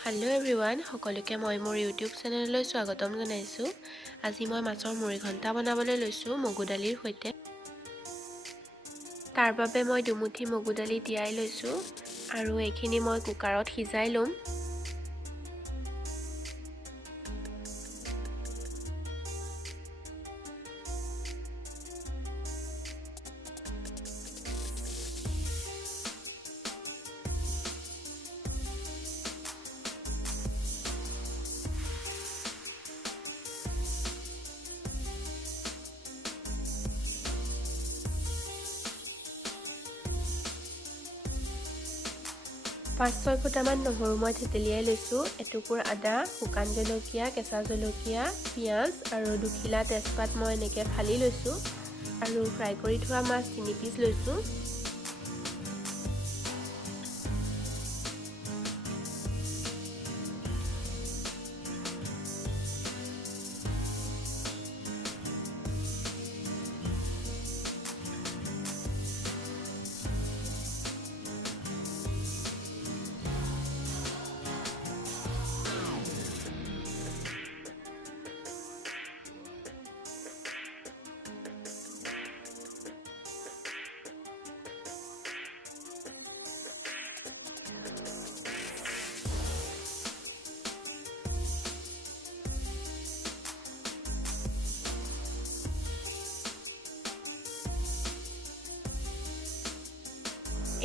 Hello' everyone, সকলোকে মই মোৰ ইউটিউব চেনেললৈ স্বাগতম জনাইছোঁ। আজি মই মাছৰ মুৰিঘণ্টা বনাবলৈ লৈছোঁ মগু দালিৰ সৈতে। তাৰ বাবে মই দুমুঠি মগু দালি তিয়াই লৈছোঁ আৰু এইখিনি মই কুকাৰত সিজাই ল'ম। পাঁচ-ছয় ফুটামান নহৰু মই থেতেলিয়াই লৈছোঁ। এটুকুৰ আদা, শুকান জলকীয়া, কেঁচা জলকীয়া, পিঁয়াজ আৰু দুখিলা তেজপাত মই এনেকৈ ফালি লৈছোঁ আৰু ফ্ৰাই কৰি থোৱা মাছ 3 পিচ লৈছোঁ।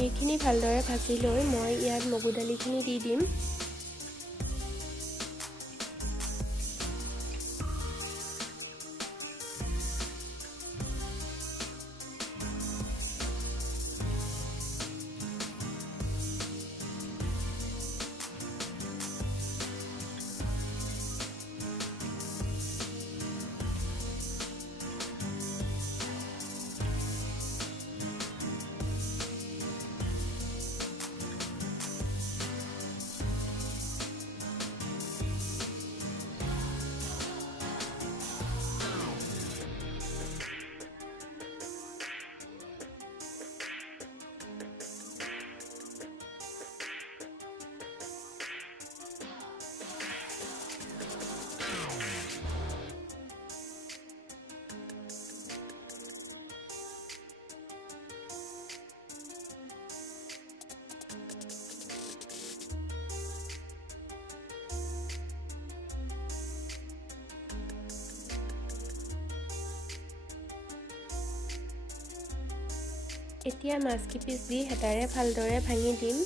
এইখিনি ভালদৰে ভাজি লৈ মই ইয়াত মগু দালিখিনি দি দিম। এতিয়া মাছকেইপিচ দি হেতাৰে ভালদৰে ভাঙি দিম।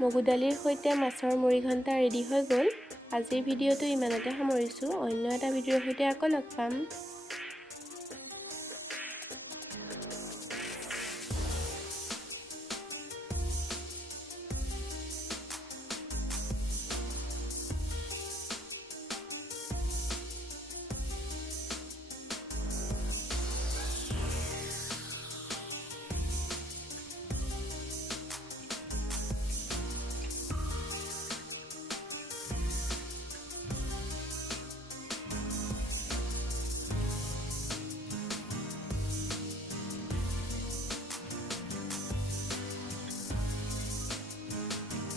মগু দালিৰ সৈতে মাছৰ মুৰিঘণ্টা ৰেডি হৈ গ'ল। আজিৰ ভিডিঅ'টো ইমানতে সামৰিছোঁ। অন্য এটা ভিডিঅ'ৰ সৈতে আকৌ লগ পাম।